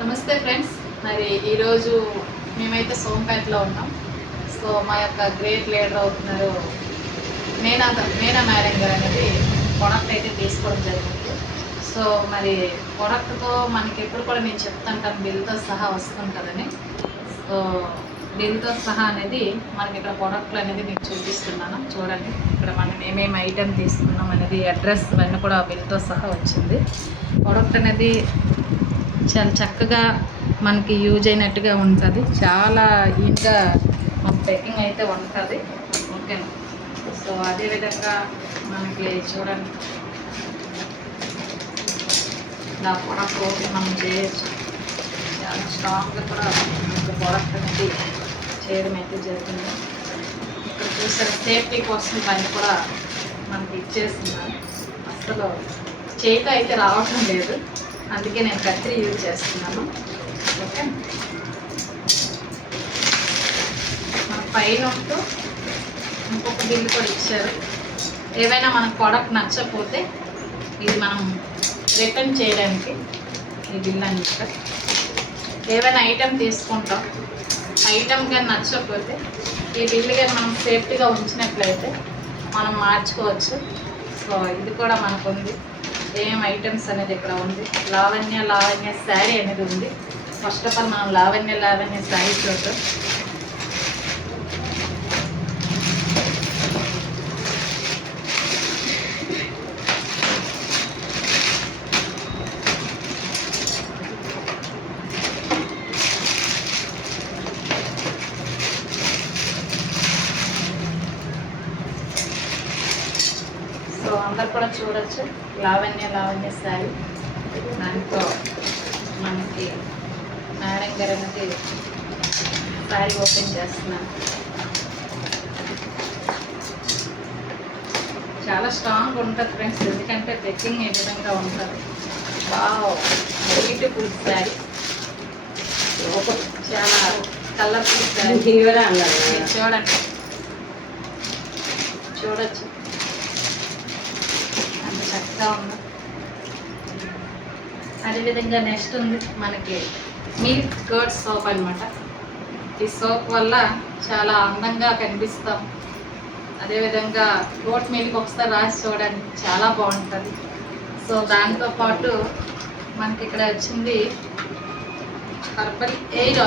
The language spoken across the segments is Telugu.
నమస్తే ఫ్రెండ్స్. మరి ఈరోజు మేమైతే సోంపేటలో ఉన్నాం. సో మా యొక్క గ్రేట్ లీడర్ అవుతున్నారు మీనా మేడం గారు అనేది ప్రోడక్ట్ అయితే తీసుకోవడం జరిగింది. సో మరి ప్రోడక్ట్తో మనకి ఎప్పుడు కూడా నేను చెప్తుంటాను బిల్తో సహా వస్తుంటుందని. సో బిల్తో సహా అనేది మనకి ఇక్కడ ప్రోడక్ట్లు అనేది మీకు చూపిస్తున్నాను. చూడండి, ఇక్కడ మనం ఏమేమి ఐటెం తీసుకున్నాం అనేది అడ్రస్ ఇవన్నీ కూడా బిల్తో సహా వచ్చింది. ప్రోడక్ట్ అనేది చాలా చక్కగా మనకి యూజ్ అయినట్టుగా ఉంటుంది. చాలా ఈజీగా మన ప్యాకింగ్ అయితే ఉంటుంది. ఓకేనా? సో అదేవిధంగా మనకి చూడండి, ఇలా ప్రోడక్ట్ ఓపెన్ మనం చేయొచ్చు. చాలా స్ట్రాంగ్గా కూడా మనకి ప్రోడక్ట్ అనేది చేయడం అయితే జరుగుతుంది. ఇక్కడ చూసారు సేఫ్టీ కోసం పని కూడా మనకి ఇచ్చేస్తున్నాను. అసలు చేతితో అయితే రావటం లేదు, అందుకే నేను కత్తిరి యూజ్ చేస్తున్నాను. ఓకే, మన పైన ఇంకొక బిల్లు కూడా ఇచ్చారు. ఏవైనా మనకు ప్రోడక్ట్ నచ్చకపోతే ఇది మనం రిటర్న్ చేయడానికి ఈ బిల్ అని చెప్పారు. ఏవైనా ఐటెం తీసుకుంటాం, ఐటెం కానీ నచ్చకపోతే ఈ బిల్లు కానీ మనం సేఫ్టీగా ఉంచినట్లయితే మనం మార్చుకోవచ్చు. సో ఇది కూడా మనకు ఉంది. ఏం ఐటమ్స్ అనేది ఇక్కడ ఉంది. లావణ్య శారీ అనేది ఉంది. ఫస్ట్ ఆఫ్ ఆల్ మనం లావణ్య శారీ చూద్దాం. సో అందరు కూడా చూడొచ్చు, లావణ్య శారీ. దాంట్లో మనకి మేడం గారు అనేది శారీ ఓపెన్ చేస్తున్నాను. చాలా స్ట్రాంగ్ ఉంటుంది ఫ్రెండ్స్, ఎందుకంటే ప్యాకింగ్ ఏ విధంగా ఉంటుంది. బ్యూటిఫుల్ శారీ, చాలా కలర్ఫుల్ శారీ. చూడండి, చూడొచ్చు అంత చక్కగా ఉంది. అదేవిధంగా నెక్స్ట్ ఉంది మనకి మిల్క్ కర్డ్ సోప్ అనమాట. ఈ సోప్ వల్ల చాలా అందంగా కనిపిస్తాం. అదేవిధంగా గోట్ మిల్క్ ఒకసారి రాసి చూడండి, చాలా బాగుంటుంది. సో దాంతోపాటు మనకి ఇక్కడ వచ్చింది హర్బల్ ఎయిర్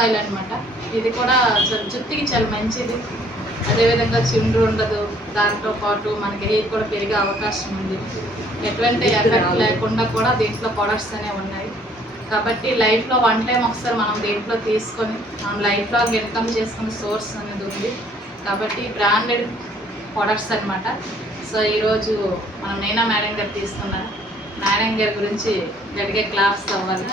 ఆయిల్ అనమాట. ఇది కూడా జుట్టుకి చాలా మంచిది. అదేవిధంగా చుండ్రు ఉండదు. దాంతోపాటు మనకి హెయిర్ కూడా పెరిగే అవకాశం ఉంది. ఎటువంటి ఎఫెక్ట్ లేకుండా కూడా దీంట్లో ప్రొడక్ట్స్ అనేవి ఉన్నాయి. కాబట్టి లైఫ్లో వన్ టైం ఒకసారి మనం దీంట్లో తీసుకొని మనం లైఫ్లో ఇన్కమ్ చేసుకునే సోర్స్ అనేది ఉంది. కాబట్టి బ్రాండెడ్ ప్రొడక్ట్స్ అనమాట. సో ఈరోజు మనం మీనా మేడం గారు తీసుకున్నాను. మేడం గారి గురించి గట్టిగా క్లాప్స్ అవ్వాలి.